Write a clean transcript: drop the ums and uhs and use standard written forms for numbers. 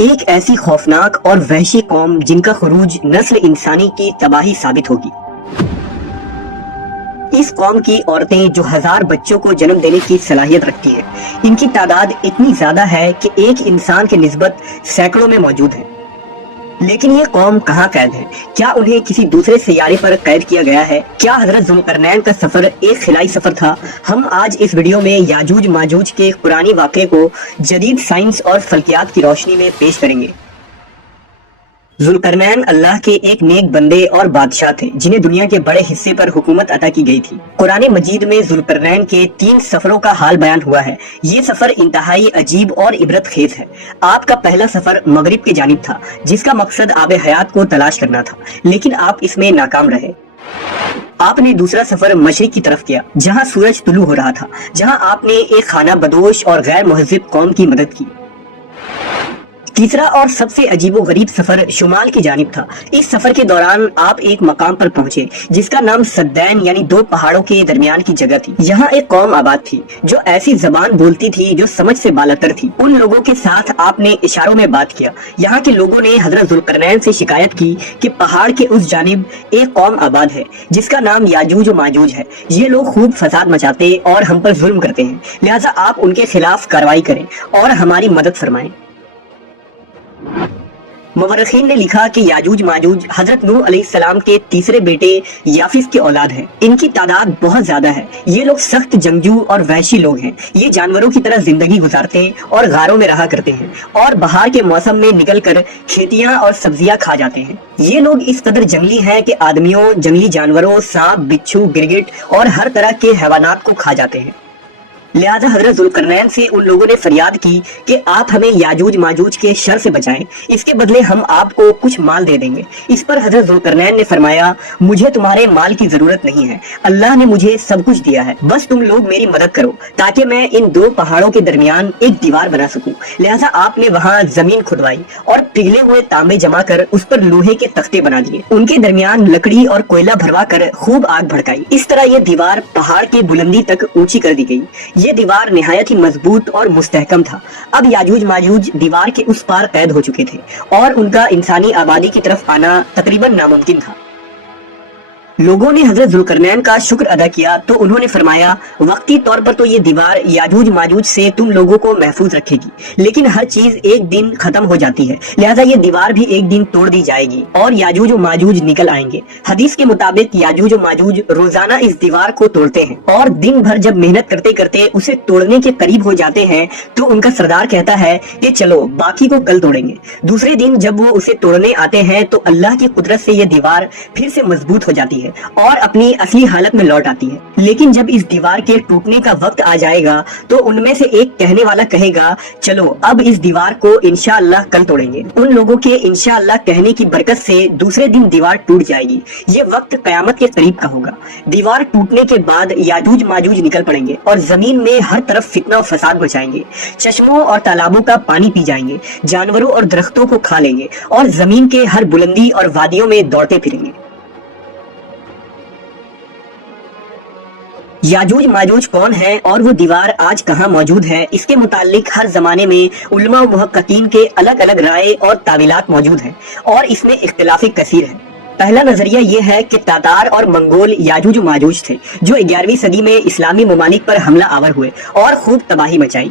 ایک ایسی خوفناک اور وحشی قوم جن کا خروج نسل انسانی کی تباہی ثابت ہوگی۔ اس قوم کی عورتیں جو 1000 بچوں کو جنم دینے کی صلاحیت رکھتی ہیں، ان کی تعداد اتنی زیادہ ہے کہ ایک انسان کے نسبت سینکڑوں میں موجود ہے۔ لیکن یہ قوم کہاں قید ہے؟ کیا انہیں کسی دوسرے سیارے پر قید کیا گیا ہے؟ کیا حضرت ذوالقرنین کا سفر ایک خلائی سفر تھا؟ ہم آج اس ویڈیو میں یاجوج ماجوج کے قرآنی واقعے کو جدید سائنس اور فلکیات کی روشنی میں پیش کریں گے۔ ذوالقرنین اللہ کے ایک نیک بندے اور بادشاہ تھے جنہیں دنیا کے بڑے حصے پر حکومت عطا کی گئی تھی۔ قرآن مجید میں ذوالقرنین کے 3 سفروں کا حال بیان ہوا ہے۔ یہ سفر انتہائی عجیب اور عبرت خیز ہے۔ آپ کا پہلا سفر مغرب کی جانب تھا جس کا مقصد آب حیات کو تلاش کرنا تھا، لیکن آپ اس میں ناکام رہے۔ آپ نے دوسرا سفر مشرق کی طرف کیا جہاں سورج طلوع ہو رہا تھا، جہاں آپ نے ایک خانہ بدوش اور غیر مہذب قوم کی مدد کی۔ تیسرا اور سب سے عجیب و غریب سفر شمال کی جانب تھا۔ اس سفر کے دوران آپ ایک مقام پر پہنچے جس کا نام سدین یعنی 2 پہاڑوں کے درمیان کی جگہ تھی۔ یہاں ایک قوم آباد تھی جو ایسی زبان بولتی تھی جو سمجھ سے بالاتر تھی۔ ان لوگوں کے ساتھ آپ نے اشاروں میں بات کیا۔ یہاں کے لوگوں نے حضرت ذوالقرنین سے شکایت کی کہ پہاڑ کے اس جانب ایک قوم آباد ہے جس کا نام یاجوج و ماجوج ہے۔ یہ لوگ خوب فساد مچاتے اور ہم پر ظلم کرتے ہیں، لہٰذا آپ ان کے خلاف کارروائی کریں اور ہماری مدد فرمائیں۔ مورخین نے لکھا کہ یاجوج ماجوج حضرت نوح علیہ السلام کے تیسرے بیٹے یافس کی اولاد ہے۔ ان کی تعداد بہت زیادہ ہے۔ یہ لوگ سخت جنگجو اور وحشی لوگ ہیں۔ یہ جانوروں کی طرح زندگی گزارتے ہیں اور غاروں میں رہا کرتے ہیں اور بہار کے موسم میں نکل کر کھیتیاں اور سبزیاں کھا جاتے ہیں۔ یہ لوگ اس قدر جنگلی ہیں کہ آدمیوں، جنگلی جانوروں، سانپ، بچھو، گرگٹ اور ہر طرح کے حیوانات کو کھا جاتے ہیں۔ لہذا حضرت ذوالقرنین سے ان لوگوں نے فریاد کی کہ آپ ہمیں یاجوج ماجوج کے شر سے بچائیں، اس کے بدلے ہم آپ کو کچھ مال دے دیں گے۔ اس پر حضرت ذوالقرنین نے فرمایا، مجھے تمہارے مال کی ضرورت نہیں ہے، اللہ نے مجھے سب کچھ دیا ہے، بس تم لوگ میری مدد کرو تاکہ میں ان 2 پہاڑوں کے درمیان ایک دیوار بنا سکوں۔ لہذا آپ نے وہاں زمین کھدوائی اور پگھلے ہوئے تانبے جما کر اس پر لوہے کے تختے بنا دیے، ان کے درمیان لکڑی اور کوئلہ بھروا کر خوب آگ بھڑکائی۔ اس طرح یہ دیوار پہاڑ کی بلندی تک اونچی کر دی گئی۔ یہ دیوار نہایت ہی مضبوط اور مستحکم تھا۔ اب یاجوج ماجوج دیوار کے اس پار قید ہو چکے تھے اور ان کا انسانی آبادی کی طرف آنا تقریباً ناممکن تھا۔ لوگوں نے حضرت ذوالقرنین کا شکر ادا کیا تو انہوں نے فرمایا، وقتی طور پر تو یہ دیوار یاجوج ماجوج سے تم لوگوں کو محفوظ رکھے گی، لیکن ہر چیز ایک دن ختم ہو جاتی ہے، لہذا یہ دیوار بھی ایک دن توڑ دی جائے گی اور یاجوج و ماجوج نکل آئیں گے۔ حدیث کے مطابق یاجوج و ماجوج روزانہ اس دیوار کو توڑتے ہیں اور دن بھر جب محنت کرتے کرتے اسے توڑنے کے قریب ہو جاتے ہیں تو ان کا سردار کہتا ہے کہ چلو باقی کو کل توڑیں گے۔ دوسرے دن جب وہ اسے توڑنے آتے ہیں تو اللہ کی قدرت سے یہ دیوار پھر سے مضبوط ہو جاتی ہے اور اپنی اصلی حالت میں لوٹ آتی ہے۔ لیکن جب اس دیوار کے ٹوٹنے کا وقت آ جائے گا تو ان میں سے ایک کہنے والا کہے گا، چلو اب اس دیوار کو انشاءاللہ کل توڑیں گے۔ ان لوگوں کے انشاءاللہ کہنے کی برکت سے دوسرے دن دیوار ٹوٹ جائے گی۔ یہ وقت قیامت کے قریب کا ہوگا۔ دیوار ٹوٹنے کے بعد یاجوج ماجوج نکل پڑیں گے اور زمین میں ہر طرف فتنہ و فساد مچائیں گے، چشموں اور تالابوں کا پانی پی جائیں گے، جانوروں اور درختوں کو کھا لیں گے اور زمین کے ہر بلندی اور وادیوں میں دوڑتے پھریں گے۔ یاجوج ماجوج کون ہیں اور وہ دیوار آج کہاں موجود ہے، اس کے متعلق ہر زمانے میں علماء و محققین کے الگ الگ رائے اور تعویلات موجود ہیں اور اس میں اختلاف کثیر ہے۔ پہلا نظریہ یہ ہے کہ تاتار اور منگول یاجوج و ماجوج تھے جو 11ویں صدی میں اسلامی ممالک پر حملہ آور ہوئے اور خوب تباہی مچائی۔